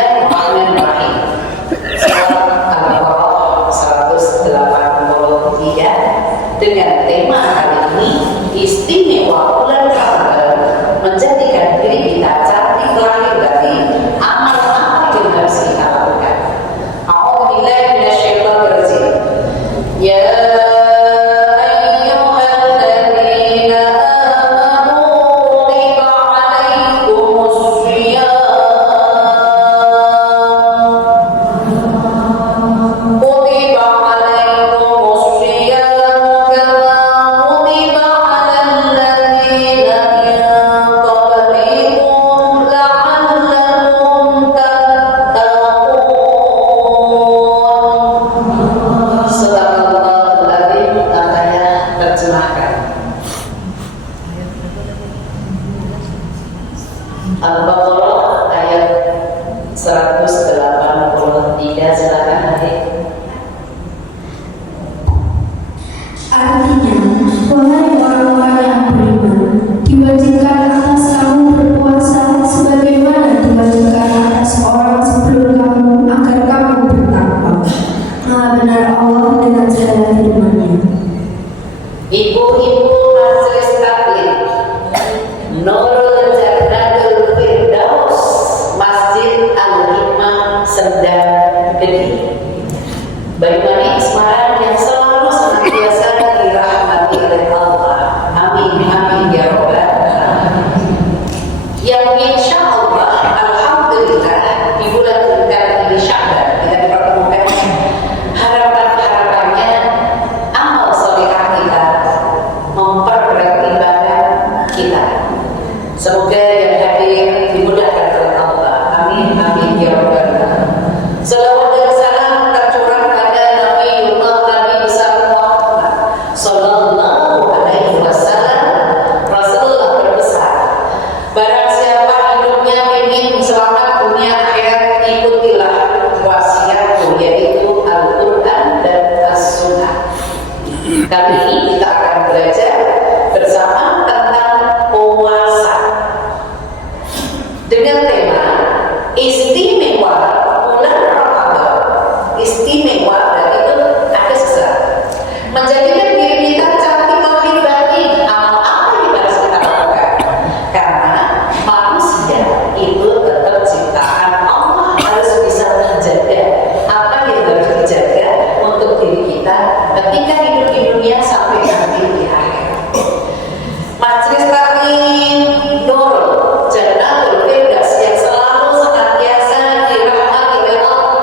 Bismillahirrahmanirrahim. Surat Al-Baqarah 183 dengan tema kali ini istimewa bulan Ramadan menjadikan diri kita cantik lahir dari amal apa yang harus kita lakukan. A'udzubillahi minasyaitonir rajim. Ya Al-Baqarah ayat 183, silakan adik. Artinya, wahai orang-orang yang beriman, diwajibkan atas kamu berpuasa sebagaimana diwajibkan atas orang sebelum kamu agar kamu bertakwa. Maha benar Allah dengan segala firman-Nya. Ibu-ibu majelis taklim Nurul Jannatul Firdaus Masjid Al-Hikmah Sendang Gede Banyuwangi Semarang yang selalu senantiasa dirahmati oleh Allah. Amin amin ya rabbal alamin. Yang insya Allah alhamdulillah di bulan ini Sya'ban kita dipertemukan harapannya amal solehah kita memperberat ibadah kita. Semoga yang hadir dimudahkan oleh Allah. Amin amin ya rabbal alamin. Salawat dan salam tercurah pada Nabiullah Nabi besar Muhammad sallallahu alaihi wasallam, Rasulullah terbesar. Barang siapa hidupnya ingin selamat dunia akhirat, ikutilah wasiatku, yaitu Al-Quran dan As-Sunnah. Kali ini kita akan belajar bersama tentang puasa dengan tema istimewa bulan Ramadan. Istimewa dan itu ada sesuatu menjadikan diri kita cantik lahir batin. Amal apa yang harus kita lakukan? Karena manusia itu tetap ciptaan Allah, harus bisa menjaga apa yang harus dijaga untuk diri kita ketika hidup di dunia sampai nanti di akhirat. Majelis taklim Nurul Jannatul Firdaus yang selalu senantiasa dirahmati oleh Allah.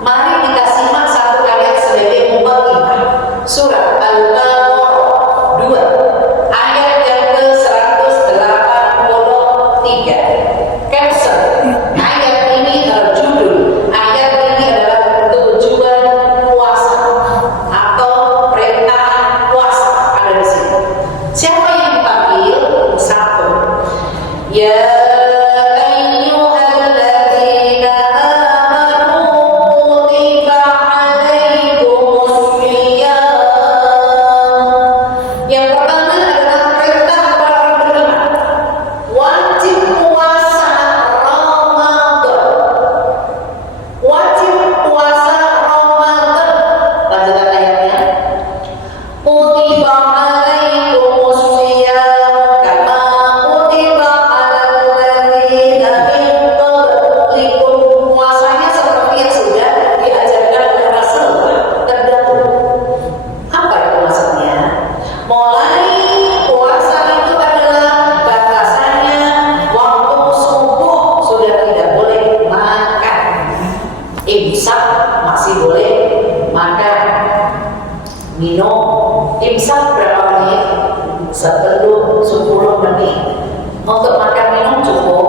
Mari kita simak satu ayat sebagai muqaddimah. Surat Al-Baqarah 2 ayat yang ke-183. Caption ayat ini judul ayat ini adalah tujuan puasa atau perintah puasa ada di sini. Siapa yang dipanggil? Satu. Ya ayyuhalladzina amanu kutiba alaikumusiyam. Yang pertama adalah perintah kepada orang beriman. Wajib puasa Ramadan. Wajib puasa Ramadan. Lanjutan ayatnya. Kutiba alaikumusiyam kama kutiba alal ladzina min qablikum. Puasanya seperti yang sudah diajarkan oleh Rasulullah terdahulu. Apa itu maksudnya? Mulai puasa itu adalah batasannya waktu subuh sudah tidak boleh makan. Imsak masih boleh makan. Minum imsak berapa menit? Sebelum 10 menit. Untuk makan minum cukup.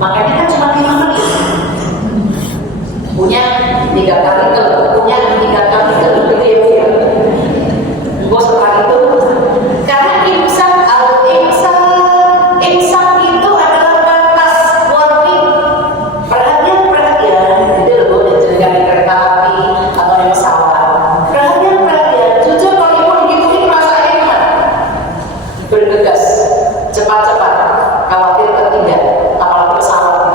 Makannya kan cuma 5 menit. Punya 3 kali telur, punya 3 kali telur gitu ya Bu ya. Gue setelah itu karena imsak itu adalah batas waktu. Perhatian gitu loh, jangan di kereta api atau di pesawat. Perhatian jujur kalau ibu digituin rasanya gimana? Bergegas cepat-cepat, khawatir tertinggal, apalagi pesawat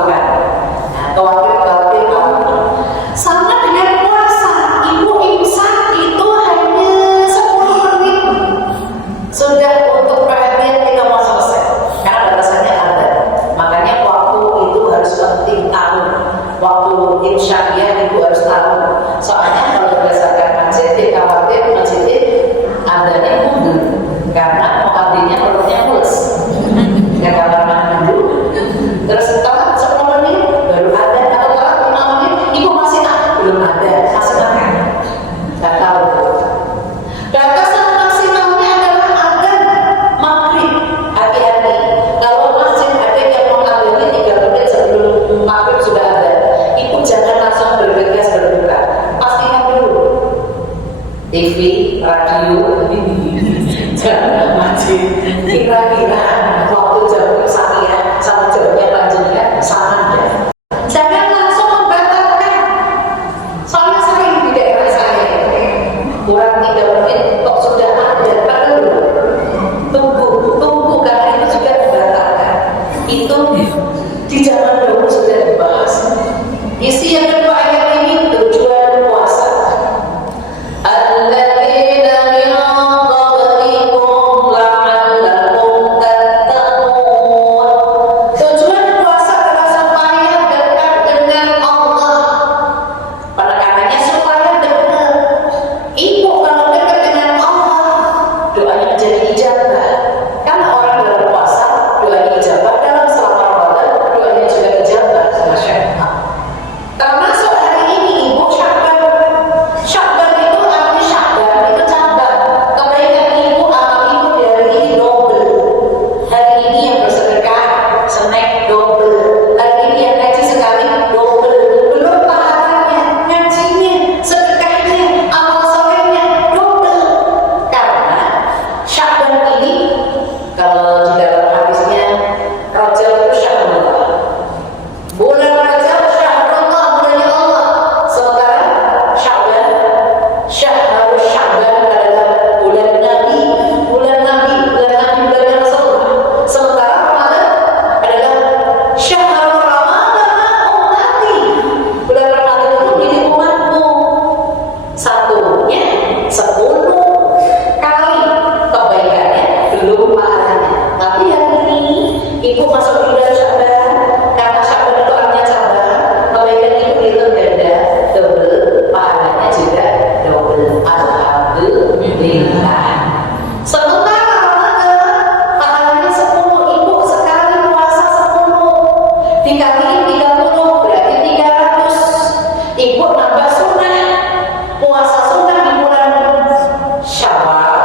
Di zaman dahulu sudah dibahas. Isi yang kedua ayat ini tujuan puasa. Alladzina min qablikum la'allakum tattaqun. Tujuan puasa adalah supaya dekat dengan Allah. Penekanannya supaya dekat. Ibu kalau dekat dengan Allah, doanya menjadi ijabah. Karena orang dalam puasa, doanya ijabah. Dalam selama Ramadan, doanya juga ijabah. Masya Allah. Termasuk hari ini ibu Syakban. Syakban itu artinya Syakban itu cabang. Kebaikan ibu amal ibu di hari ini double. Hari ini yang bersedekah snack double. Hari ini yang ngaji sekali double. Belum pahalanya, ngajinya, sedekahnya, amal solehnya double. Karena Syakban ini kalau di dalam hadisnya Rajab itu Syahrullah. Bulan Rajab Syahrullah, bulannya Allah. Sementara Sya'ban, Syahrul Sya'ban adalah bulan Nabi, bulannya Rasulullah. Sementara Ramadan adalah Syahrul Ramadan ummati. Bulan Ramadan itu milik umatku. Satunya 10 kali kebaikannya belum pahalanya. Tapi hari ini ibu masuk di bulan Sya'ban. Karena Sya'ban itu artinya cabang, kebaikan itu dihitung ganda, double, pahalanya juga double. Alhamdulillah. Sementara Ramadan pahalanya 10, ibu sekali puasa 10 dikali 30 berarti 300. Ibu nambah sunnah, puasa sunnah di bulan Syawal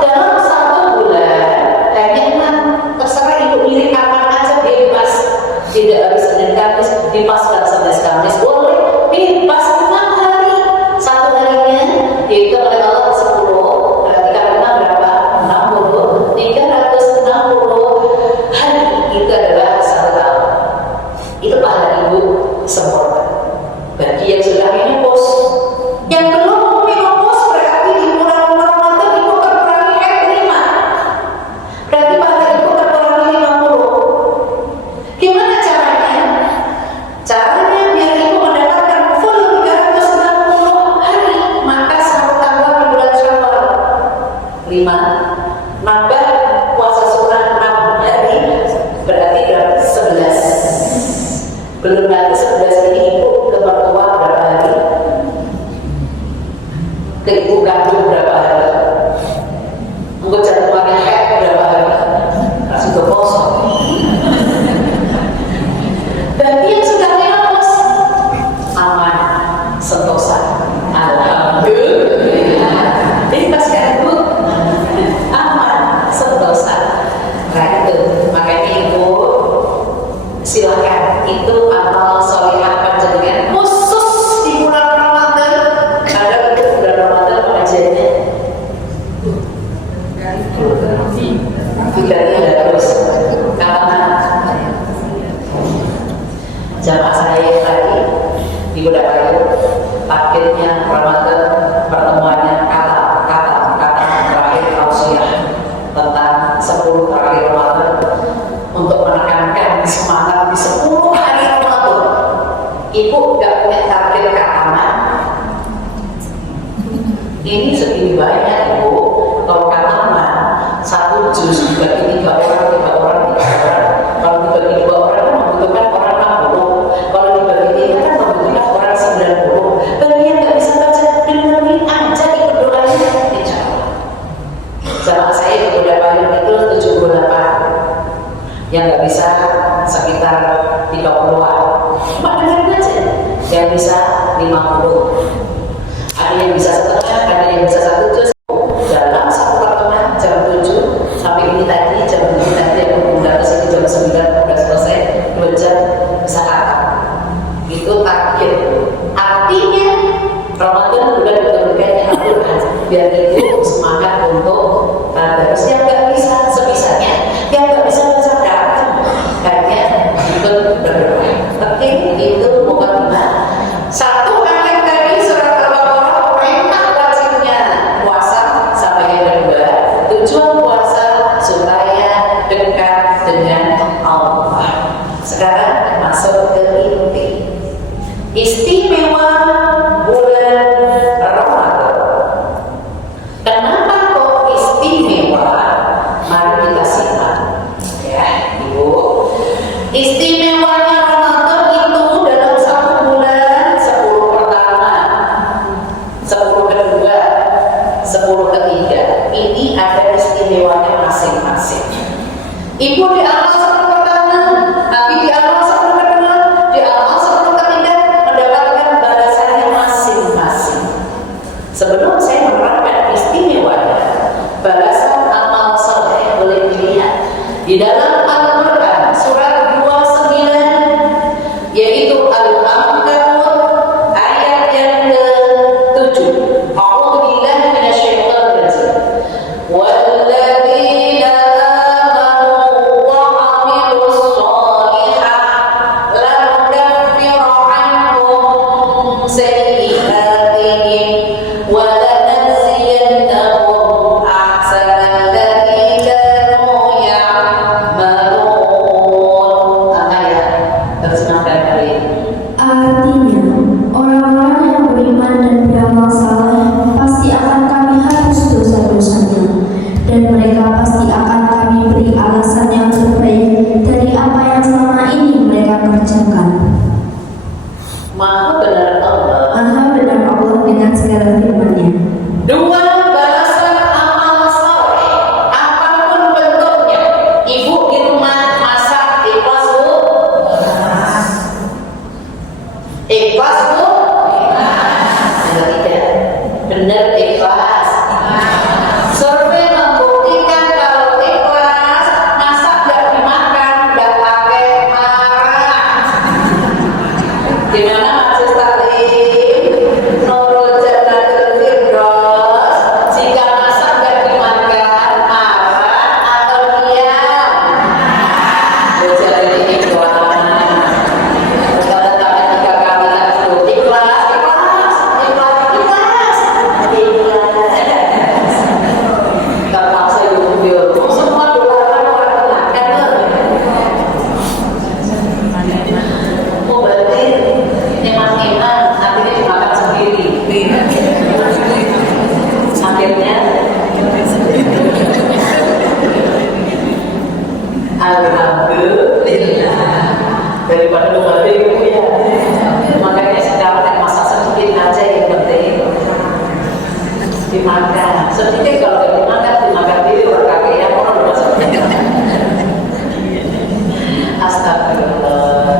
dalam 1 bulan hanya 6. Terserah ibu milih kapan aja, bebas. Tidak harus Senin Kamis, dipaskan Senin Kamis boleh, bebas 6 hari. 1 harinya dihitung oleh Allah 10, berarti kali 6 berapa? 60. 360 hari itu adalah 1 tahun. Itu pahala ibu sempurna. Bagi yang sudah menopause, yang belum menopause berarti di bulan Ramadan ibu terkurangi air 5. Berarti pahala ibu terkurangi 50. Gimana caranya? Caranya biar ibu mendapatkan full 360 hari, maka 1 tanggal di bulan Syawal 5, nambah puasa sunnah 6 hari, berarti 11. Belum lagi 11 ini ibu ke mertua berapa hari? Ke ibu kandung berapa hari? Engkau jadwalnya haid berapa hari? Masih ke kosong. Berarti yang sudah menopause aman, sentosa. Alhamdulillah. Bebaskan ibu, aman, sentosa. Nah itu, makanya ibu silakan, itu amal solihah panjenengan khusus di bulan Ramadan. Kadang itu bulan Ramadan pengajiannya tidak terus karena jamaah saya tadi di Budapayu targetnya Ramadan, pertemuannya kata terakhir tausiah tentang 10 terakhir Ramadan untuk menekankan semangat di 10 hari Ramadan. Ibu gak punya target kataman ini segini banyak ibu. Kalau kataman 1 juz dibagi 3 orang. Kalau dibagi 2 orang kan membutuhkan orang 60. Kalau dibagi 3 kan membutuhkan orang 90. Bagi yang gak bisa baca, dengerin aja ikut doanya, insya Allah. Sama saya di Budapayu itu 78. Yang nggak bisa sekitar 30-an. Cuma dengerin aja. Yang bisa 50. Ada yang bisa setengah, ada yang bisa 1 juz. Dalam 1 pertemuan jam 7 sampai ini tadi jam 7 tadi aku udah kesini jam 9 udah selesai 2 jam bisa khatam. Itu target. Artinya Ramadan bulan betul-betulnya Al-Quran. Biar itu semangat untuk tadarus. Yang nggak bisa sebisanya, yang nggak bisa baca datang hanya ikut berdoa. Oke, itu mukadimah. 1 ayat tadi surat Al-Baqarah perintah wajibnya puasa, sampai yang kedua tujuan puasa supaya dekat dengan Allah. Sekarang masuk ke inti. Istimewa bulan Ramadan. Kenapa kok istimewa? Mari kita simak, ya Ibu. Istimewanya Ramadan itu dalam satu bulan, 10 pertama, 10 kedua, 10 ketiga. Ini ada istimewanya masing-masing. Ibu di awal 10 pertama, tapi di awal 10 kedua, di awal 10 ketiga mendapatkan balasannya masing-masing. Sebelum saya menerangkan istimewanya, balasan amal soleh boleh dilihat di dalam Al-Quran surat 29, yaitu Al-Ankabut ayat yang ke-7. A'udzu billahi minasyaitonir rajim. Walladzina amanu wa 'amilus sholihat lanukaffiru 'anhum sayyi'atihim wa lanajziyannahum ahsanal ladzi kanu ya'malun. Ayat terjemahkan kali ini. Artinya, orang-orang yang beriman dan beramal saleh pasti akan kami hapus dosa-dosanya, dan mereka pasti akan kami beri alasan yang terbaik dari apa yang selama ini mereka kerjakan. Maha benar Allah. Maha benar Allah dengan segala firman-Nya. Dua balasan amal soleh, apapun bentuknya. Ibu di rumah masak ikhlas Bu? Ikhlas Bu? Benar tidak? Benar ikhlas. Survei membuktikan kalau ikhlas, masak gak dimakan, gak pakai marah. Gimana Mas Talim? Nurul Jannatul Firdaus, jika masak gak dimakan, marah atau diam? Belajar ini ikhlas. Kalau tangan 3 kali tak dulu, ikhlas, ikhlas, ikhlas, ikhlas, ikhlas. Terpaksa yuk, semua doa-doa kan? Oh berarti eman-eman akhirnya dimakan sendiri. Akhirnya alhamdulillah daripada nunggu ibu ya. Makanya sekarang yang masak sedikit aja yang penting dimakan. Sedikit kalau nggak dimakan diri orang kakek yang orang udah masak. Astagfirullah.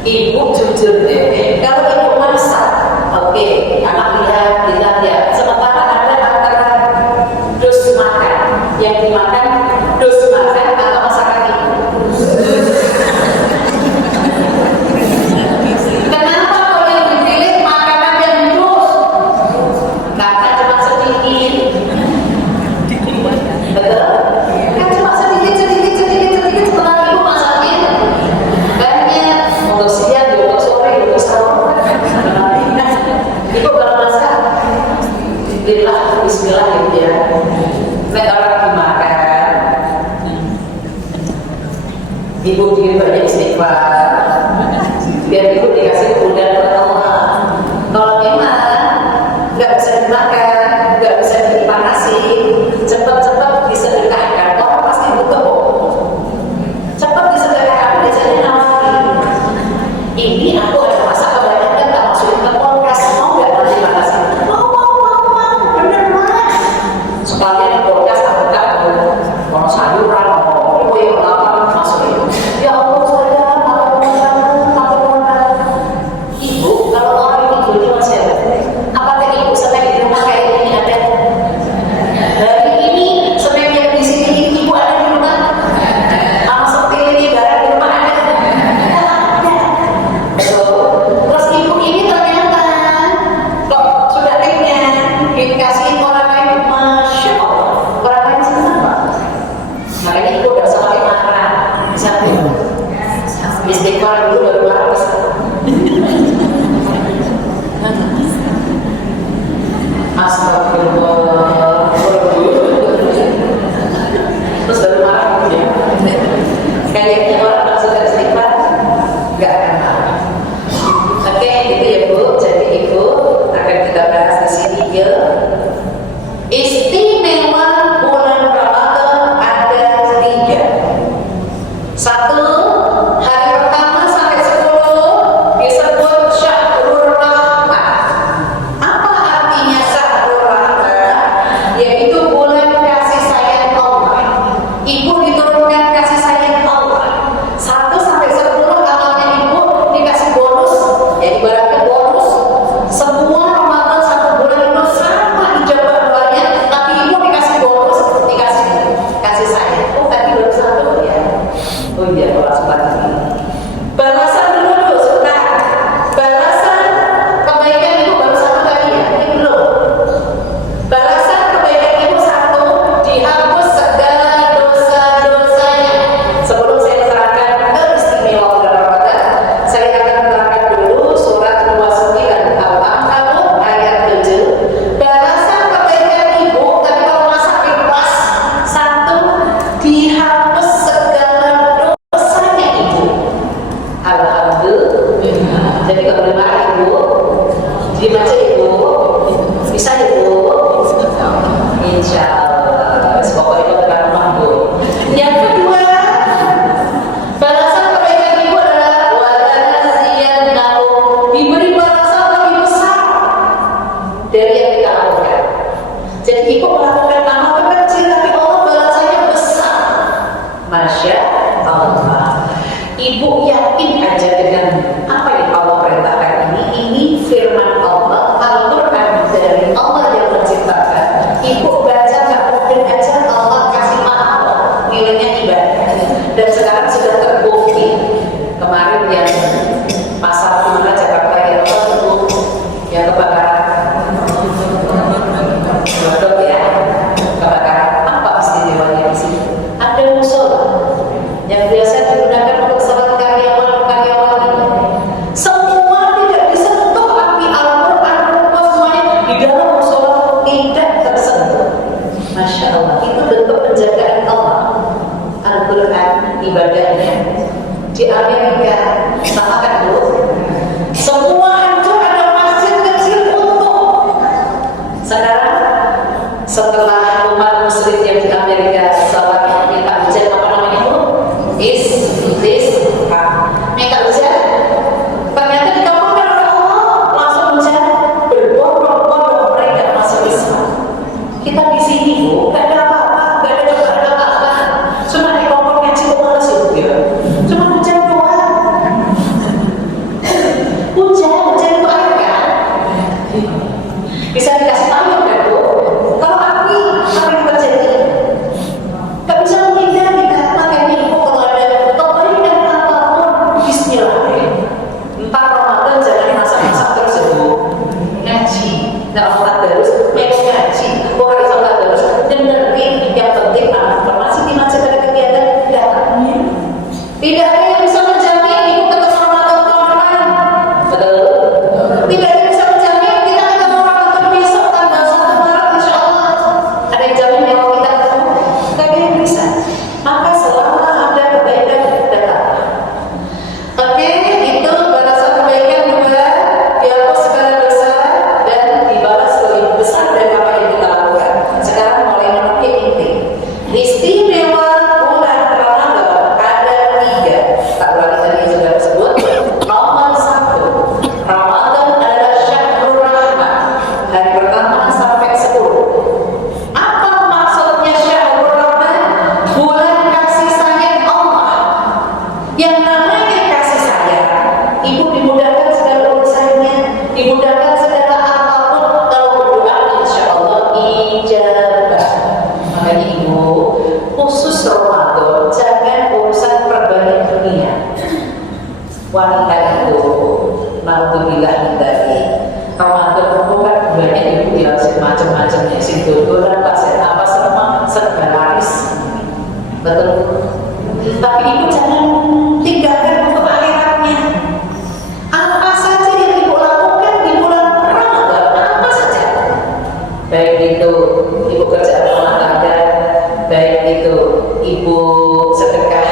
Ibu jujur deh, kalau ibu masak, oke, anak lihat ya. Sementara ada antara dus makan, yang dimakan dus makan atau masakan ibu. Kenapa kalau yang dipilih makanan yang dus? Karena cuma sedikit. Betul? Kan cuma sedikit setelah ibu masakin banyak untuk siang, untuk sore, Jadi kalau boleh marah ibu, diam aja ibu, bisa ibu, insya Allah. Semoga itu terang bu. Yang kedua, balasan kebaikan ibu adalah wadanasian nahu, diberi balasan lebih besar dari yang kita lakukan. Jadi ibu melakukan amal kecil, tapi Allah balasannya besar. Masya Allah. Ibu yakin aja dengan apa yang Allah perintahkan ini firman Allah, Al-Quran dari Allah yang menciptakan. Ibu baca gak mungkin aja Allah kasih mahal nilainya ibadah. Dan sekarang sudah terbukti. Kemarin yang pasar Tuna Jakarta yang yang kebakaran, betul ya, kebakaran. Apa istimewanya di sini? Ada musola yang biasa digunakan untuk salat karyawan ini. Semua tidak disentuh api Al-Quran, semuanya di dalam musola tidak tersentuh. Masya Allah, itu bentuk penjagaan Allah. Al-Quran ibadahnya di Amerika sama kan bu? Semua hancur, ada masjid kecil utuh. Sekarang setelah umat muslim yang di Amerika salat minta hujan, apa namanya bu? Minta hujan. Ternyata di kampung kan Allah langsung hujan, berbondong-bondong mereka masuk Islam. Kita di sini bu, gak ada apa-apa, gak ada cobaan apa-apa. Cuma di kampung ngaji kok malas ya. Cuma hujan doang. Hujan itu air kan? Bisa dikasih tahu kan bu? Kalau api, apa yang terjadi? Gak bisa menghindari kan? Makanya ibu kalau ada kebaikan apapun, bismillah. Entah Ramadan jangan masak-masak terus bu. Ngaji, nggak mau terus, memang ngaji. Orang itu nggak terus. Dengerin yang penting informasi di masjid ada kegiatan datangnya. Tidak ada yang bisa menjamin ibu ketemu Ramadan tahun depan. Betul. Tidak ada yang bisa menjamin kita ketemu Ramadan besok tanggal 1 Maret insya Allah. Ada yang jamin ya kalau kita ketemu? Tidak ada yang bisa. Maka selama ada kebaikan datang. Oke, itu balasan kebaikan juga dihapus segala dosa dan dibalas lebih besar dari apa yang kita lakukan. Sekarang mulai menepi inti. Istimewa bulan Ramadan ada 3. Tak ulangi tadi yang sudah disebut. Nomor 1, Ramadan adalah Syahrul Rahmah. Hari pertama sampai 10. Apa maksudnya Syahrul Rahmah? Bulan kasih sayang Allah. Yang namanya kasih sayang, ibu dimudahkan segala urusannya, dimudahkan segala apapun. Kalau berdoa insya Allah ijabah. Makanya ibu khusus Ramadan jangan urusan perbanyak dunia. Wanita itu naudzubillah dari Ramadan bukan banyak ibu dihasil macam-macamnya, sindodoran, pasir apa semua serba laris. Betul. Tapi ibu jangan tinggalkan untuk akhiratnya. Apa saja yang ibu lakukan di bulan Ramadan, apa saja. Baik itu ibu kerja rumah tangga, baik itu ibu sedekah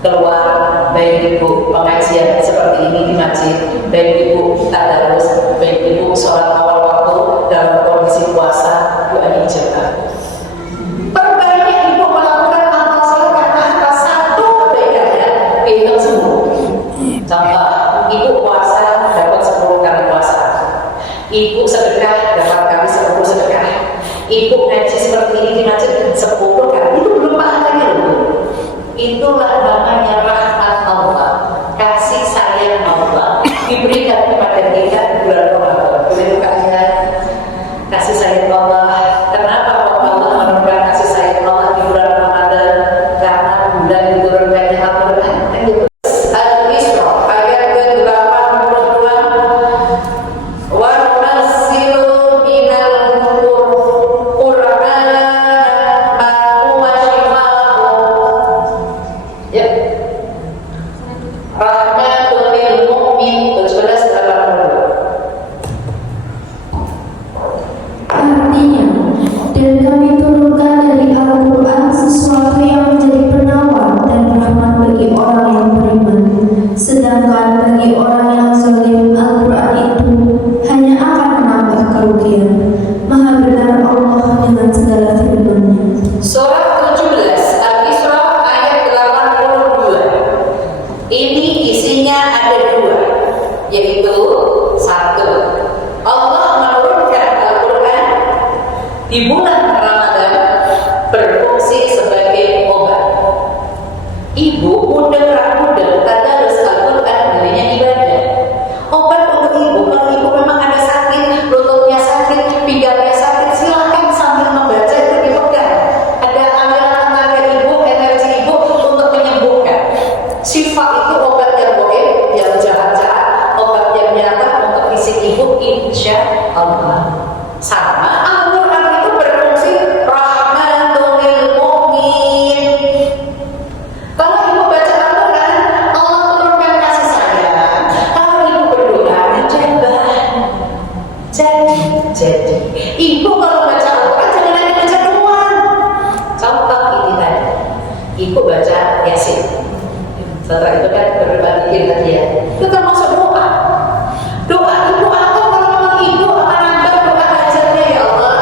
keluar, baik ibu pengajian seperti ini di masjid, baik ibu tadarus, baik ibu sholat awal waktu dalam kondisi puasa, doa ijabah. Perbanyak ibu melakukan amal soleh karena apa? Satu kebaikannya kita sembuh. Contoh, ibu puasa dapat 10 kali puasa, ibu sedekah dapat kali 10 sedekah, ibu ngaji seperti ini di masjid 10 kali. Itu belum pahalanya loh. Itulah namanya rahmat Allah, kasih sayang Allah diberikan kepada kita di bulan Ramadan. Boleh buka ayat kasih sayang Allah. Kenapa Allah menurunkan kasih sayang Allah di bulan Ramadan? Karena bulan diturunkannya Al-Quran. Al-Isra ayat ke-82. Wa nunazzilu minal Qur'an ma huwa shifaa'un. Ya. bagi orang yang zalim, Al-Quran itu hanya akan menambah kerugian. Maha benar Allah dengan segala firman-Nya. Surat 17 Al-Isra ayat 82. Ini isinya ada dua, yaitu satu, Allah menurunkan Al-Quran di bulan Ramadan berfungsi sebagai obat. Ibu mudeng tadarus Al-Quran dirinya ibadah. Obat untuk ibu, kalau ibu memang ada sakit, lututnya sakit, pinggangnya sakit, silakan sambil membaca itu dipegang. Ada aliran tenaga ibu, energi ibu untuk menyembuhkan. Syifa itu obat yang boleh, yang jahat-jahat, obat yang nyata untuk fisik ibu, insya Allah. Sama Al-Quran itu berfungsi rahmatul lil mu'min. Kalau ibu baca Al-Quran, Allah turunkan kasih sayang. Kalau ibu berdoa, ijabah. Jadi ibu kalau baca Al-Quran jangan hanya baca doang. Contoh ini tadi, ibu baca Yasin. Setelah itu kan berbagi tadi ya. Itu termasuk doa. Doa ibu atau kalau ibu akan nambah doa hajatnya, ya Allah.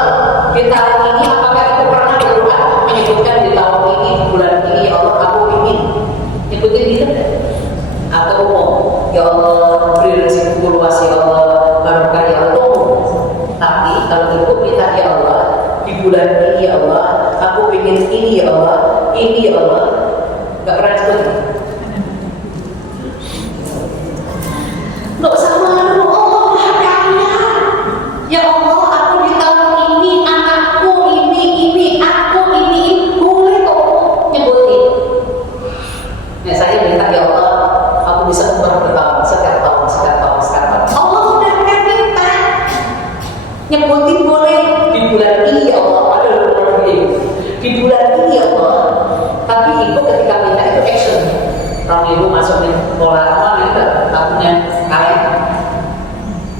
Di tahun ini apakah ibu pernah berdoa menyebutkan di tahun ini, di bulan ini, ya Allah aku ingin nyebutin gitu kan? Atau ya Allah beri rezekiku luas, ya Allah barokah, ya Allah. Tapi kalau ibu minta, ya Allah di bulan ini, ya Allah aku ingin ini, ya Allah ini, ya Allah, nggak pernah seperti itu. Nggak usah malu, Allah Maha Kaya. Ya Allah, aku di tahun ini, anakku ini, aku ini, boleh kok nyebutin. Nah, saya minta, ya Allah, aku bisa umrah bertahun, setiap tahun. Allah mudahkan minta. Nyebutin boleh di bulan ini, ya Allah, ada bulan ini. Di bulan ini, ya Allah. Tapi ibu ketika minta itu action. Kalau ibu masuk di sekolah, itu tahunya kalian.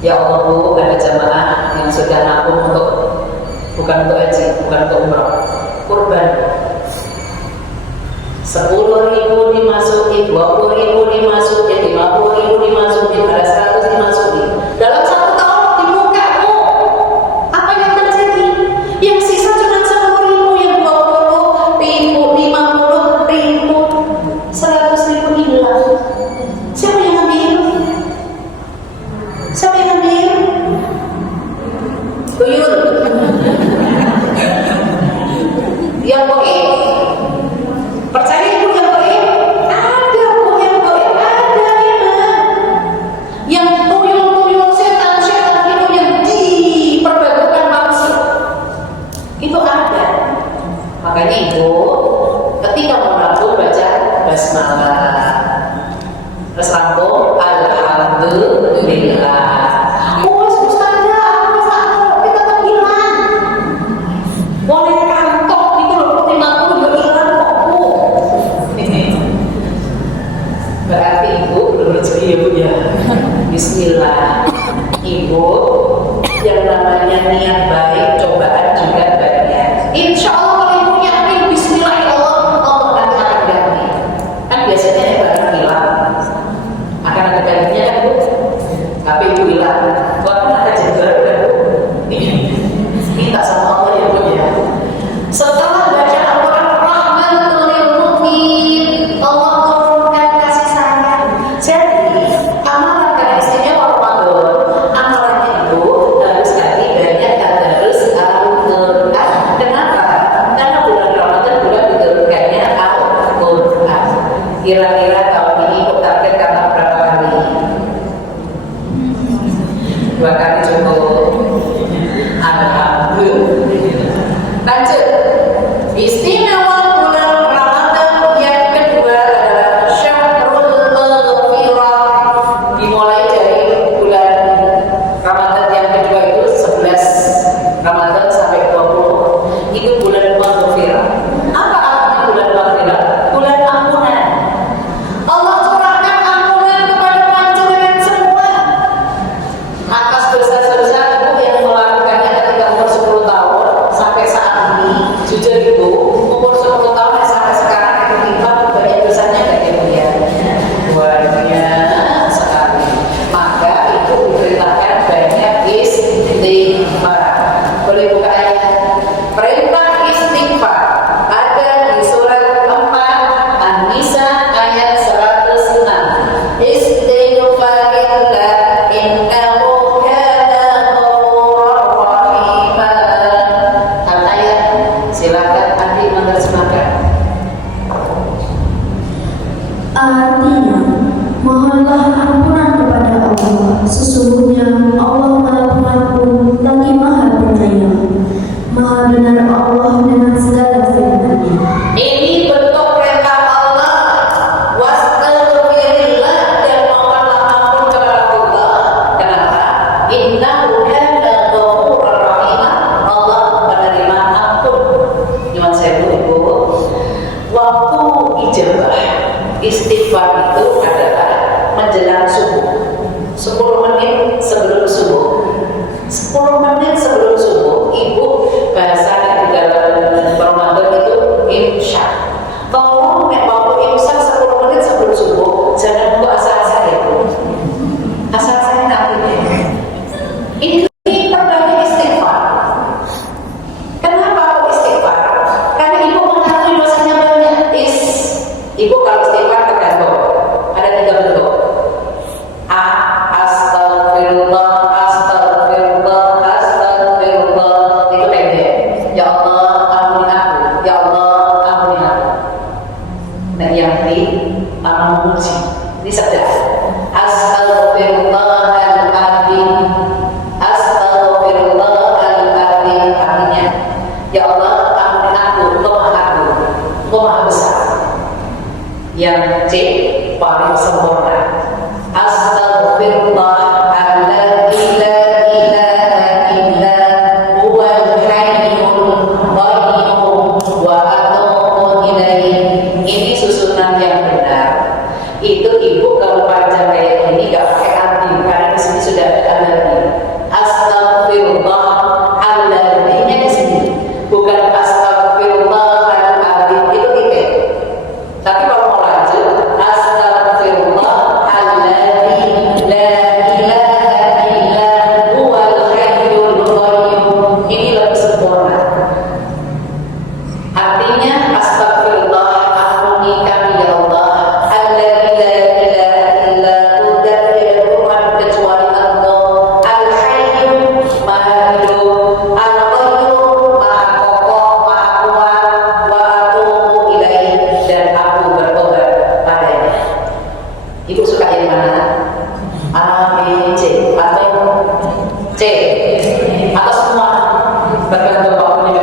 Ya Allah Bu, ada jamaah yang sudah nabung untuk, bukan untuk haji, bukan untuk umrah, kurban. 10.000 dimasukin, 20.000 dimasukin, 50.000 dimasukin, ada 100 dimasukin. Dalam 1 tahun dibuka, Bu. Apa yang terjadi? Yang sisa cuma 10.000, yang 20.000, 50.000, 100.000 hilang. Siapa yang ambil? Siapa yang ambil? Tuyul. Yang boleh. Percaya ibu yang boleh? Ada Bu yang boleh. Ada memang. Yang tuyul-tuyul setan itu yang diperbantukan manusia. Itu ada. Makanya ibu ketika mau nabung baca basmalah. Terus rampung alhamdulillah. Oh, Ustazah, aku sakit, kita tetap hilang. Boleh kantok gitu loh, 50 juga hilang kok, Bu. Berarti ibu belum rezeki ya Bu ya. Bismillah. Ibu yang namanya niat baik, cobaan juga banyak. Insya Allah kalau ibu yakin Bismillah, ya Allah, Allah nanti akan ganti. Kan biasanya barang hilang akan ada gantinya kan Bu. Tapi ibu hilang, Tuhan akan jadi baru kan Bu. Minta sama Allah ya Bu ya. Setelah baca Al-Quran rahmatul lil mu'min, Allah turunkan kasih sayang. Jadi amalan karena istimewa Ramadan, amalannya itu harus tadi banyak tadarus Al-Quran. Kenapa? Karena bulan Ramadan bulan diturunkannya Al-Quran. Kira-kira tahun ini ibu target kata berapa kali? Astaghfirullah alladzi la ilaha illa huwal hayyul qayyum wa atubu ilaihi. Ini susunan yang benar. Itu ibu kalau panjang kayak gini gak pakai arti karena di sini sudah ada alladzi. Astaghfirullah alladzi-nya di sini, bukan astagfirullahaladzim itu titik. Tapi kalau mau lanjut, astagfirullahalladzi la ilaha illa huwal hayyul qayyum. Ini lebih sempurna. Artinya astagfirullah, ampuni kami ya Allah. Alladzi la ilaha illa hu, tidak ada Tuhan kecuali Allah. Al-Hayyu, Maha Hidup. Al-Qayyum, Maha Kokoh, Maha Kuat. Wa atubu ilaihi, dan aku bertobat padanya. Ibu suka yang mana? A, B, C atau C atau semua? Bergantung waktunya.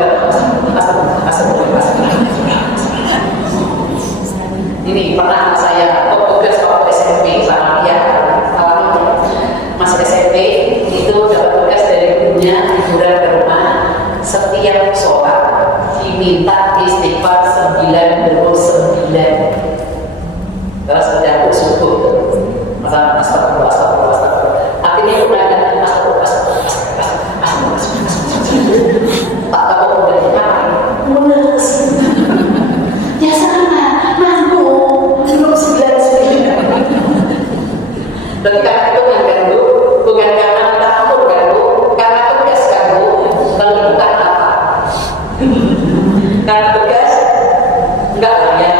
Ini pernah saya tugas waktu SMP sama dia, masih SMP itu dapat tugas dari gurunya, liburan ke rumah, setiap sholat diminta istighfar 99. Terus setiap subuh masa astagfirullah. Artinya udah ada astagfirullah. Tak tahu udah ngapain. Mules. Ya sama, mampu. Belum 99. Dan karena itu yang ganggu, bukan karena minta ampun ganggu, karena tugas ganggu, lalu bukan apa? Karena tugas enggak ya,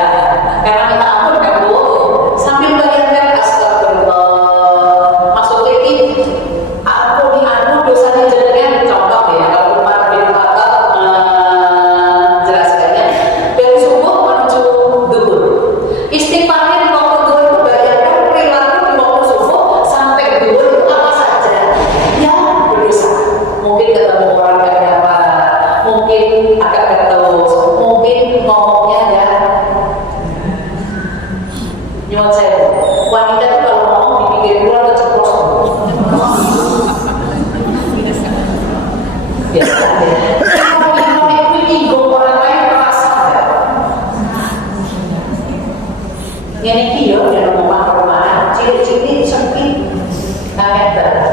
karena minta ampun ganggu, sambil bayangkan astagfirullah. Maksudnya ini ampuni aku dosanya jenengan, contoh ya, kalau Umar bin Khattab menjelaskannya dari subuh menuju duhur. Istighfarnya di waktu duhur itu bayangkan perilaku di waktu subuh sampai duhur itu apa saja yang berdosa. Mungkin ketemu orang gak dapat, mungkin agak ketus, mungkin ngomongnya ya nyuwun sewu. Wanita itu kalau ngomong dipikir dulu atau ceplos. Biasa aja. Kalau itu nyinggung orang lain merasa enggak? Ini dia udah rumah-rumahan, ciri-ciri sempit, kaget banget.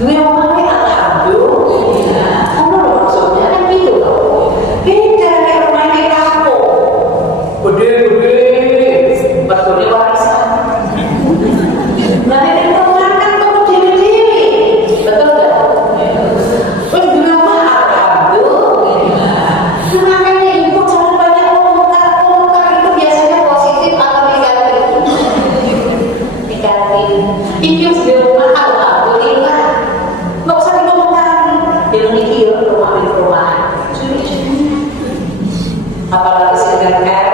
Dua rumahnya alhamdulillah. Apa loh maksudnya kan gitu loh. Beda kayak rumahnya kampung. Gede-gede, betulnya warisan. Nanti di rumah kan kamu dewi-dewi, betul nggak? Wih, dua rumah alhamdulillah. Makanya ibu jangan banyak komentar itu biasanya positif atau negatif. Negatif. Ibu di rumah alhamdulillah. Nggak usah dikomentari. Dia mikir rumah. Apalagi dengan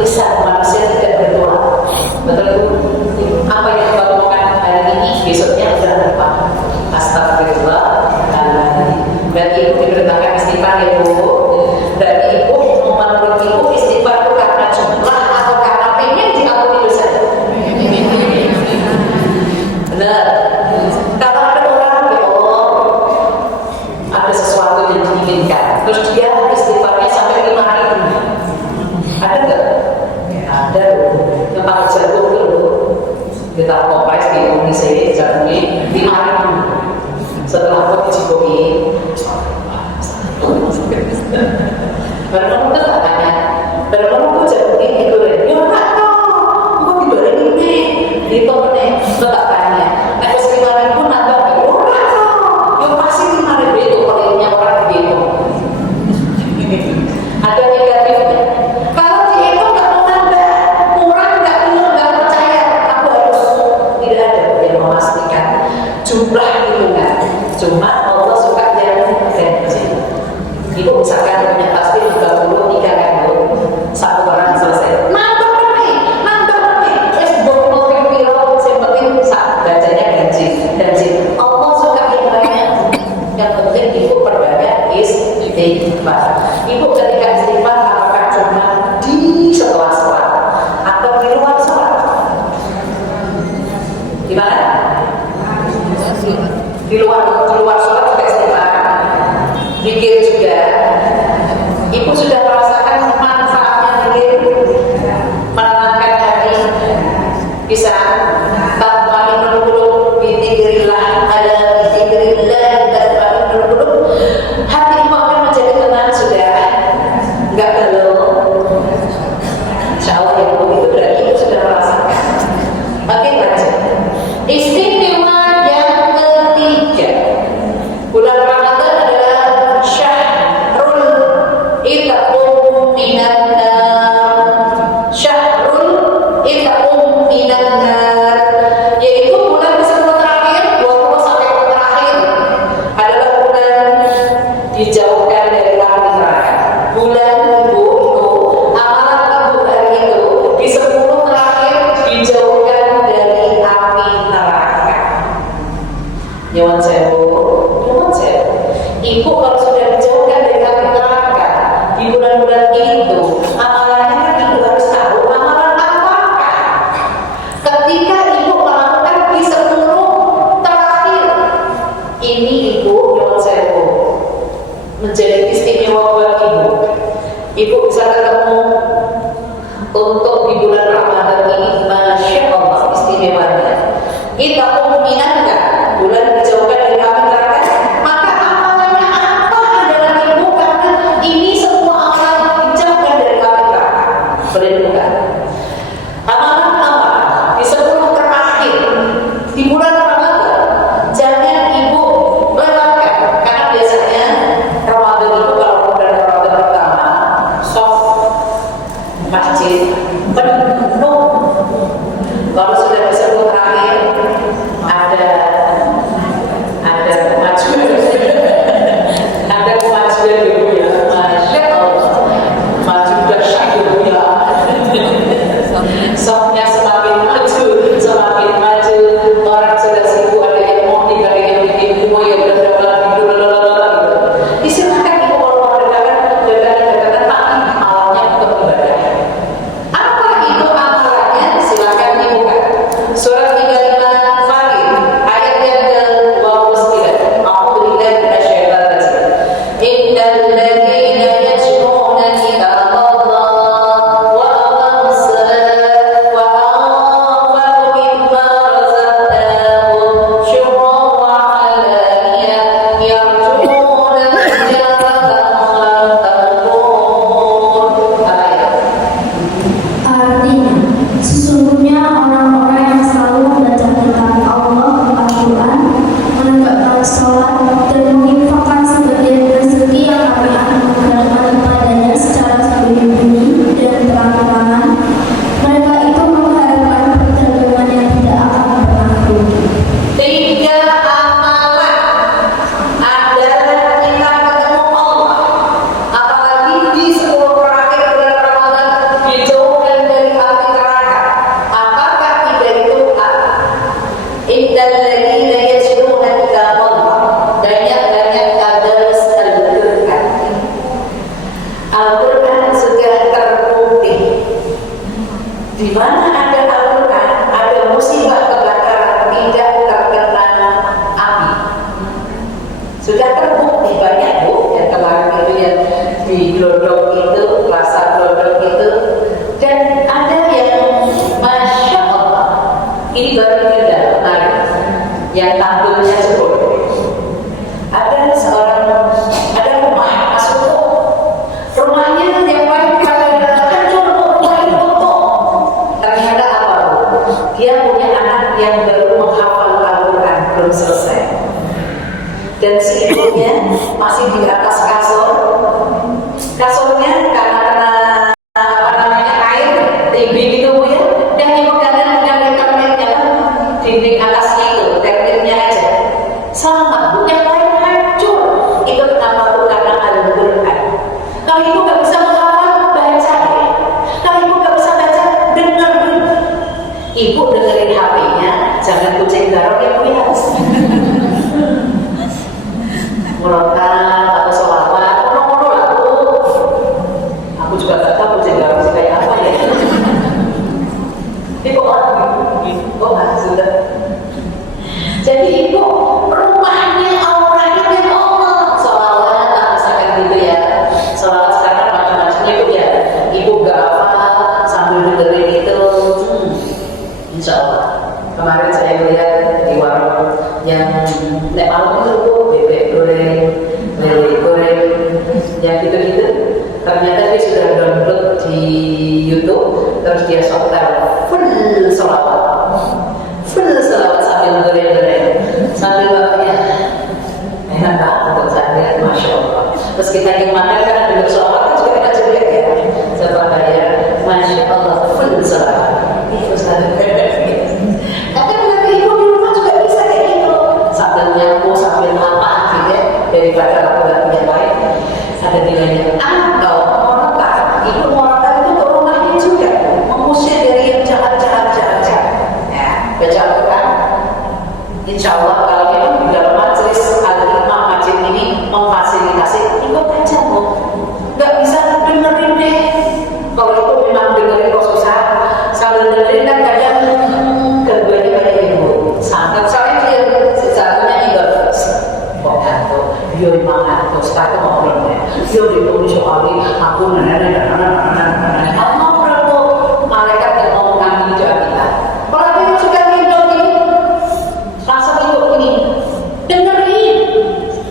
lisan manusia tidak berdoa. Betul? Apa yang toples di Indonesia jadi 5.000. Setelah aku dicipoki baru kamu tuh katanya baru kamu tuh jadi itu ya nggak tahu kok dibalik ini itu nih tak tanya nah pas 5.000 nambah nggak tahu yang pasti 5.000 itu palingnya orang gitu ada negatifnya kalau dihitung nggak mau nambah kurang nggak perlu nggak percaya aku harus tidak ada yang memastikan jumlah hitungan cuma Allah suka yang ganjil. Ibu misalkan punya tasbih 33 kali satu orang selesai nambah nih es botol piro yang penting saat bacanya ganjil Allah suka yang banyak yang penting ibu perbanyak istighfar ibu ketika istighfar apakah cuma di setelah sholat atau di luar sholat gimana? di luar sholat juga istighfar zikir juga ibu sudah merasakan manfaatnya zikir menenangkan hati bisa tatma'innul qulub bi dzikrillah ala dzikrillah tatma'innul qulub hati ibu akan menjadi tenang sudah enggak galau insyaallah ya Bu itu berarti ibu sudah merasakan oke lanjut istimewa yang ketiga bulan Ramadan adalah syahrul itqum minan nar syahrul itqum minan nar yaitu bulan 10 terakhir 20 sampai terakhir adalah bulan dijauhkan dari api neraka bulan ibu itu amalan ibu hari itu di 10 terakhir dijauhkan dari api neraka nyuwun sewu ibu kalau sudah dijauhkan dari api neraka di bulan-bulan itu amalannya kan ibu harus tahu amalan apakah ketika ibu melakukan di 10 terakhir ini ibu nyuwun sewu menjadi istimewa buat ibu bisa ketemu untuk di bulan Ramadan ini Masya Allah istimewanya kita uminankan bulan dijauhkan dari api neraka maka amalannya apa adalah ibu karena ini semua amalan dijauhkan dari api neraka boleh bukan amalan apa di 10 terakhir di bulan Ramadan jangan ibu lewatkan karena biasanya Ramadan itu kalau bulan Ramadan pertama soft masjid penuh kalau sudah di 10 terakhir ada kemarin yang tanggulnya jebol. Ada rumah masuk rumahnya yang paling hancur, paling runtuh. Ternyata apa? Dia punya anak yang baru menghafal Al-Quran, belum selesai. Dan si ibunya masih di atas kasurnya karena apa namanya air tebing itu Bu ya, dan yang pegangan termitnya dinding atasnya itu termitnya aja sama Bu, yang lain hancur. Itu kenapa Bu? Karena Al-Quran. Kalau ibu gak bisa menghafal, baca deh. Kalau ibu gak bisa baca, dengerin. Ibu dengerin HP-nya, jangan kucing garong yang Bu ya. Murotal atau sholawat, ngono lah Bu. Aku juga gak tahu kucing garong sih kayak apa ya. Ibu sudah. Jadi ibu rumahnya auranya dari Allah. Sholawat, misalkan gitu ya. Sholawat sekarang macam-macam ibu ya. Ibu gak apa sambil dengerin itu. Insya Allah. Kemarin saya lihat di warung yang nek malam itu Bu, bebek goreng, lele goreng, yang gitu-gitu. Ternyata dia sudah download di YouTube, terus dia setel full sholawat sambil goreng-goreng, sambil bapaknya enak banget untuk saya, masya Allah. Terus kita yang makan kan dengar sholawat kan juga kita jelek ya, setelah ya, masya Allah full sholawat. Itu selalu tapi nanti ibu di rumah juga bisa kayak gitu, sambil nyapu, sambil apa gitu ya, daripada lagu-lagu yang lain. Ada nilainya. Atau mortal, ibu mortal itu ke rumahnya juga mengusir dari yang jahat-jahat. Ya, baca Al-Quran. Insya Allah kalau memang di dalam majelis Al-Hikmah masjid ini memfasilitasi, ikut aja Bu. Gak bisa dengerin deh. Kalau itu memang dengerin kok susah, sambil dengerin kan kadang keduanya banyak ibu. Sangat soalnya dia sejatuhnya ibadah. Kok ngantuk? Dia memang ngantuk. Sekarang ngobrolnya. Dia ditunggu soalnya aku nenek. Kamu ngobrol Bu. Malaikat yang ngomong kami juga kita. Kalau ibu suka hidup ini, langsung ibu ini dengerin.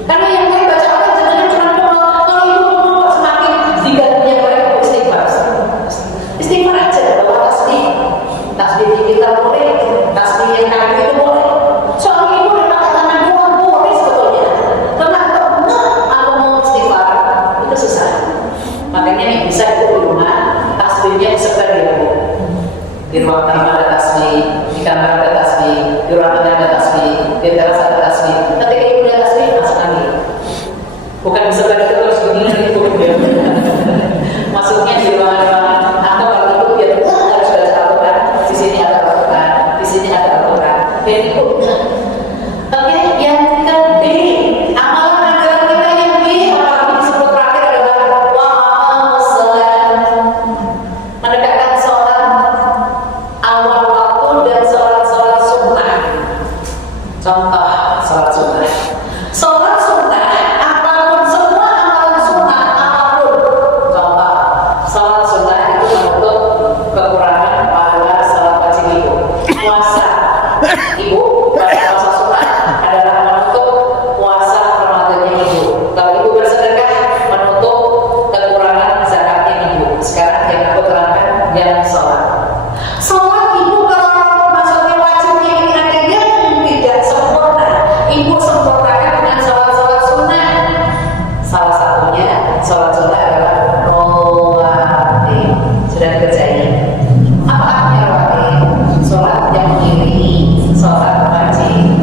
Karena yang lain baca apa jangan cuma doa. Kalau ibu mau semakin digantinya oleh istighfar. Istighfar aja bawa tasbih kita boleh, tasbih yang kami itu boleh. Soalnya ibu udah pakai tangan doang boleh sebetulnya. Karena aku mau istighfar itu susah. Makanya nih bisa ibu di rumah tasbihnya disebar ya Bu. Di ruang tamu ada tasbih, di kamar ada tasbih, di ruang tengah ada tasbih, di teras ada tasbih. Ketika ibu lihat tasbih masuk angin. Bukan disebar terus begini ibu. Masuknya di ruangan atau kalau ibu biar harus baca Al-Quran. Di sini ada Al-Quran, di sini ada Al-Quran. Dan ibu. Oke, yang ke-D, amalan ajaran kita yang B, apalagi disebut terakhir adalah wa'amus sholat. Mendekatkan sholat awal waktu dan sholat sunnah. Contoh sholat sunnah. Sholat sunnah, apapun semua amalan sunnah, apapun. Contoh, sholat sunnah itu menutup kekurangan pahala sholat wajib ibu. Puasa ibu, puasa sunnah adalah menutup puasa Ramadannya ibu. Kalau ibu bersedekah, menutup kekurangan zakatnya ibu. Sekarang yang aku terangkan yang sholat. Sholat ibu kalau maksudnya wajibnya ini ada yang tidak sempurna, ibu sempurnakan dengan sholat sunnah. Salah satunya sholat sunnah adalah rawatib. Sudah dikerjain. Apa artinya rawatib? Sholat yang mengiringi sholat wajib.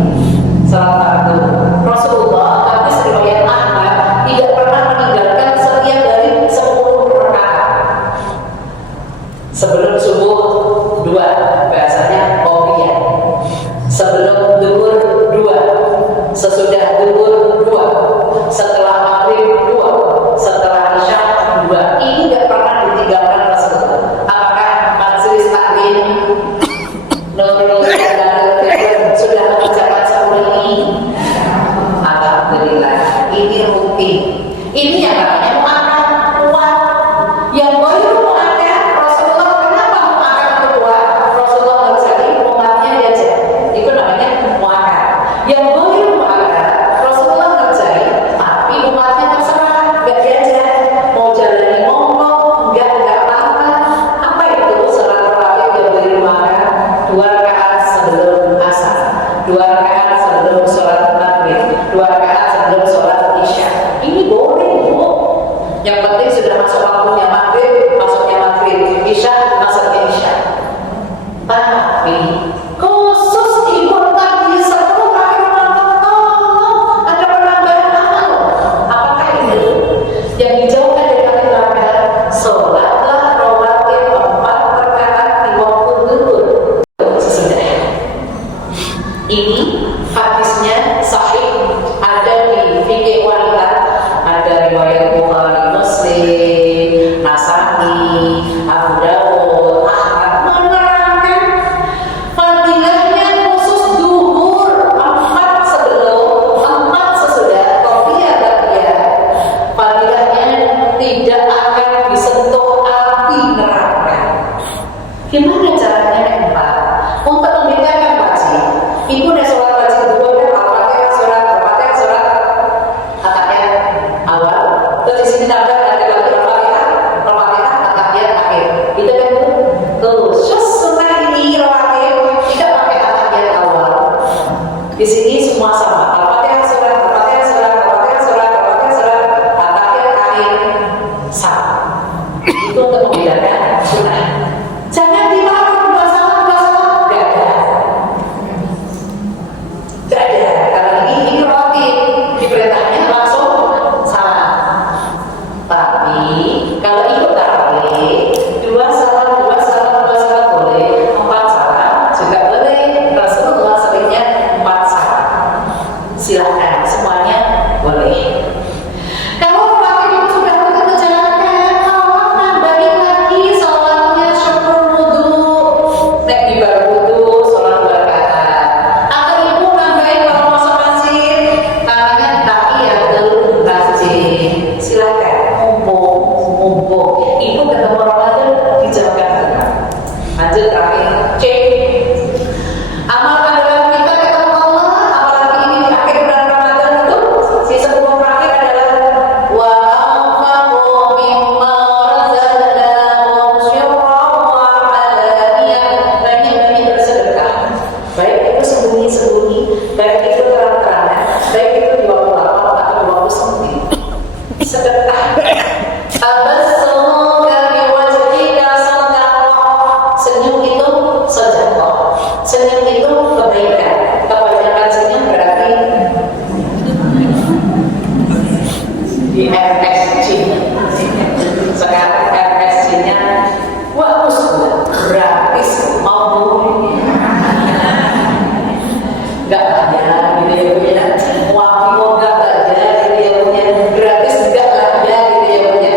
Ini hadisnya sahih, ada di fikih wanita, ada riwayat Bukhari, Muslim, Nasai, Abu Dawud, Ahmad menerangkan fadilahnya khusus duhur 4 sebelum, 4 sesudah, qadiyah ba'diyah. Fadilahnya tidak akan disentuh api neraka. Gimana caranya Mbak? Untuk membedakan wajib, ibu nek sholat wajib dua dan al-fatihah surat atahiyat awal, terus di sini tambah ada lagi al-fatihah atahiyat akhir. Itu kan khusus sunnah ini rawatib tidak pakai atahiyat awal. Di sini semua sama, al-fatihah surat atahiyat akhir sama. Itu untuk membedakan sunnah. Jangan dilarang dua salam, gak ada. Kalau ini roti diperintahnya langsung salam. Tapi kalau ikut tarawih, dua salam boleh, 4 salam juga boleh. Rasulullah seringnya 4 salam. Silahkan, semuanya boleh. Kalau wakil itu sudah rutin menjalankan, tolong nambahin lagi sholatnya syukur wudu. Nek di baru wudu, sholat 2 rakaat. Atau ibu nambahin kalau masuk masjid, namanya tahiyatul masjid. Silakan, mumpung. Ibu ketemu Ramadan dijawabkan benar. Lanjut terakhir, cek. Amal andalan kita ketemu Allah, apalagi ini di akhir bulan Ramadan itu, si 10 terakhir adalah wa anfaqu mimma razaqnahum sirran wa alaniyah. Banyak bersedekah. Baik itu sembunyi-sembunyi, baik itu terang-terangan, baik itu di waktu lapar atau di waktu sempit. Sedekah. Tabassumuka biwajhika sadaqah. Senyum itu sedekah. Senyum itu kebaikan. Kebanyakan senyum berarti di RSC. Sekarang RSC-nya wah usul gratis mau nggak ada gitu ya punya wapi gak ada gitu ya punya gratis nggak ada gitu ya punya.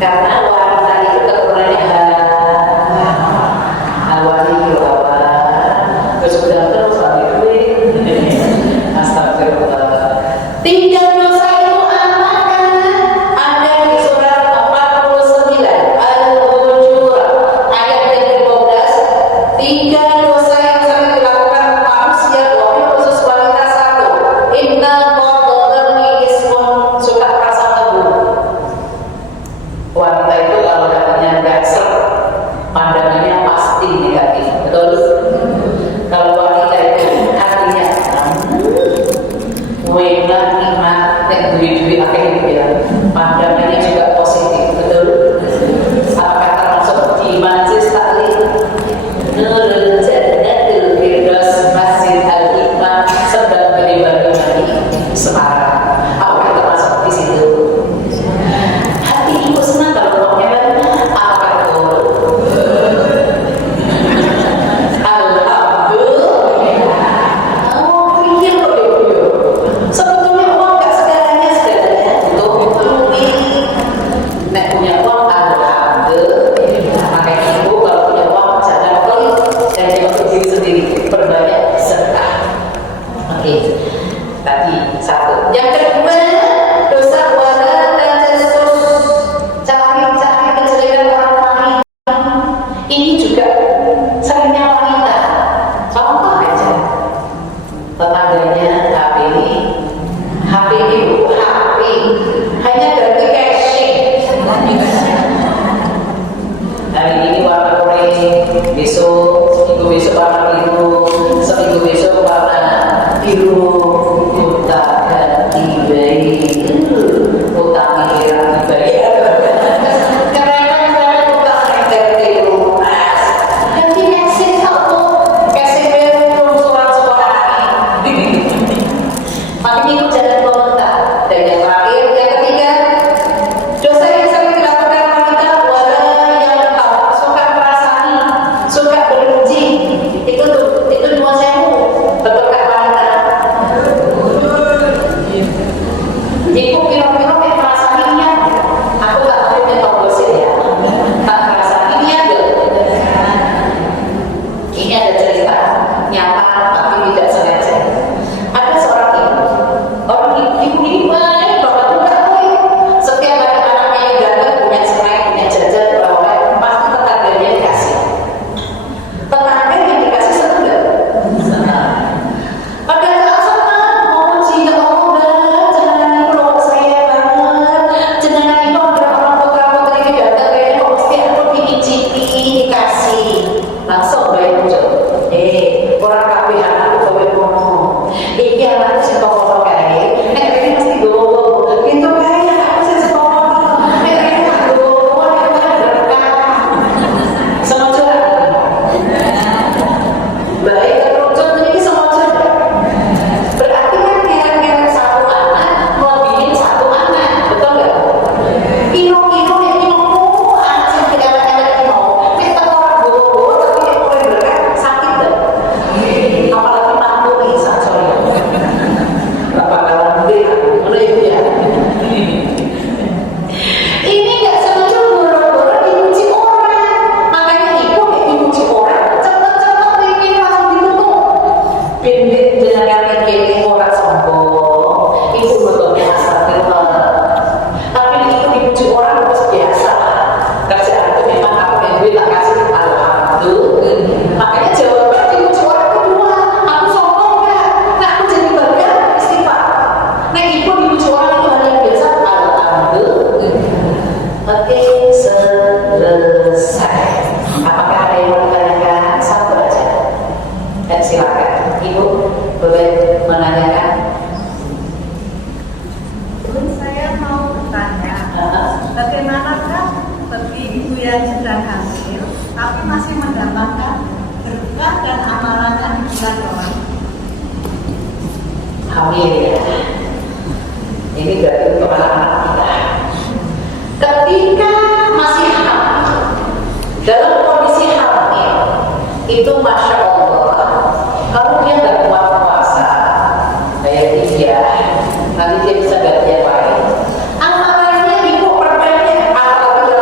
Karena wanita itu keturunannya awali terus udah terus lagi duit. Astagfirullah. Tinggal dosa itu amanah. Ada di surat 49 Al-Hujurat ayat yang ke-12. Tiga dosa yang sering dilakukan manusia, khusus wanita satu. Inna qaddarni ismun, suka rasa tebu. Wanita itu kalau katanya nggak serem, pandangannya pasti negatif, betul? Kalau wanita itu hatinya wena iman yang duit-duit akhirnya bilang pandangannya juga positif, betul? Apakah termasuk iman sistali nurul jannatul firdaus masjid al-iman sedang beribadah di Semarang? Apakah termasuk di situ? Hati ibu senang kalau uangnya banyak. Apakah betul? Alhamdulillah. Oh, pikir loh ibu. Sebetulnya uang gak segalanya untuk pilih. Nek punya uang alhamdulillah. Makanya ibu kalau punya uang jangan pelit dan jangan untuk diri sendiri. Perbanyak sedekah. Oke. Tadi satu. Yang kedua, dosa wala tajassus, cari-cari kejelekan orang lain. Ini juga seringnya wanita. Contoh aja, tetangganya HP ibu, HP hanya ganti casing. Hari ini warna kuning, seminggu besok warna biru, seminggu besok warna biru. Kita ganti bayi, utang mikiran bayi. Karena utang ganti lunas, ganti casing satu, casing baru surat-surat ini. Makanya itu jangan komentar. Dan yang terakhir, yang ketiga, dosa yang sering dilakukan wanita wala yang tahu, suka merasani, suka benci. Itu dua sewu, betul kan wanita? Ibu kira-kira kayak merasaninya, aku tak tahu ini tombosnya ya. Tak merasaninya deh. Ini ada cerita nyata tapi tidak sengaja. Ada seorang ibu, ibu ini baik banget, enggak baik. Setiap hari anaknya yang datang punya snack, punya jajan, oleh pasti tetangganya dikasih. Tetangga yang dikasih senang nggak? Senang. Pada saat senang, mohon sih ya Allah, jangan ibu loh saya banget, jangan ibu ada orang putra putri ini datang kayak kok mesti aku diicipi dikasih. Langsung baik muncul. Orang kabeh anakku gawe ngomong. Iki anakku sing kok kae, nek rene mesti gowo. Pintu kae anakku sing sekolah. Nek rene tak gowo, nek berkah. Semoga baik kerucut ini semoga. Berarti kan kira-kira satu anak ngelebihin satu anak, betul nggak? Kilo-kilo nek kilo anak sing elek-elek kilo. Nek tak orang gowo tapi nek mulai berkah sakit deh. Apalagi mantu nih sorry. Bapak kawan mulai ya. Ini nggak setuju boro-boro dipuji orang. Makanya ibu kayak dipuji orang, cepet-cepet bikin langsung ditutup. Bindit jenengan bikin orang sombong. Ibu betulnya astagfirullah. Tapi itu dipuji orang terus biasa. Kerjaan itu memang aku yang duit tak kasih alhamdulillah. Makanya jawaban dipuji orang kedua. Aku sombong nggak? Nah aku jadi bangga istighfar. Nah ibu dipuji orang itu hal yang biasa alhamdulillah. Oke, selesai. Apakah ada yang mau ditanyakan? Satu aja. Silakan, Ibu boleh menanyakan. Saya mau bertanya, bagaimanakah bagi ibu yang sedang hamil tapi masih mendapatkan berkah dan amalannya di bulan Ramadan? Hamil ya. Ini berarti untuk anak-anak kita. Ketika masih hamil, dalam kondisi hamil, itu Masya Allah, kalau dia nggak kuat puasa, kayak dia, nanti dia bisa ganti yang lain. Amalannya ibu perbanyak, apabila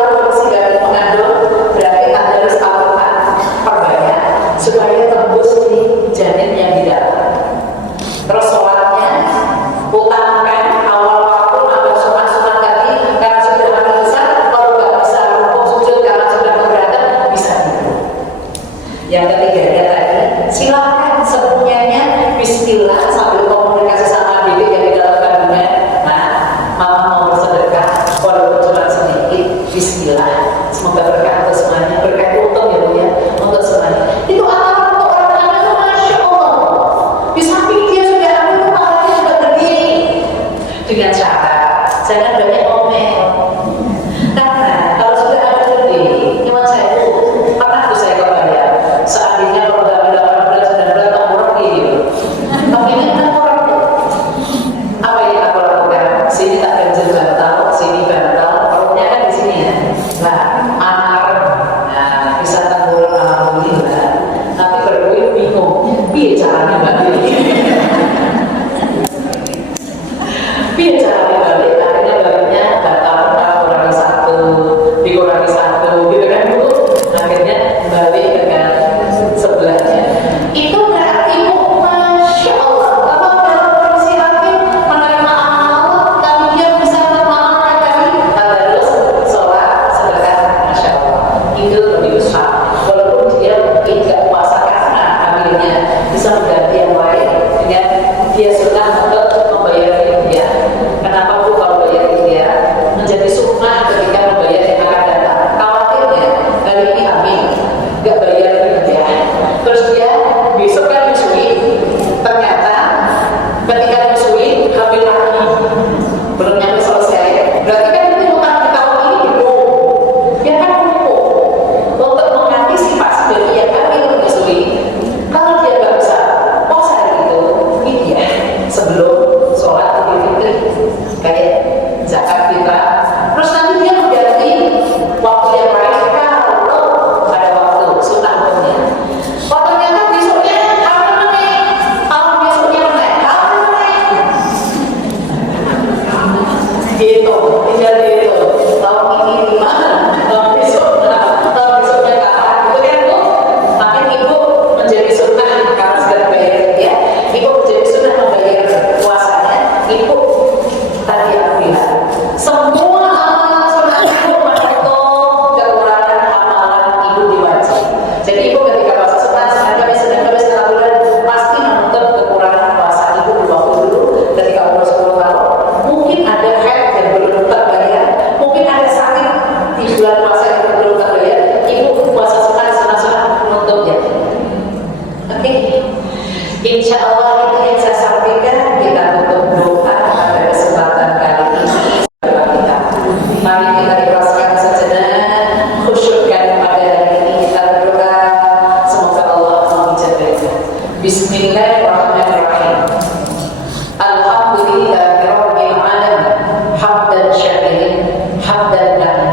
maaf dan damai.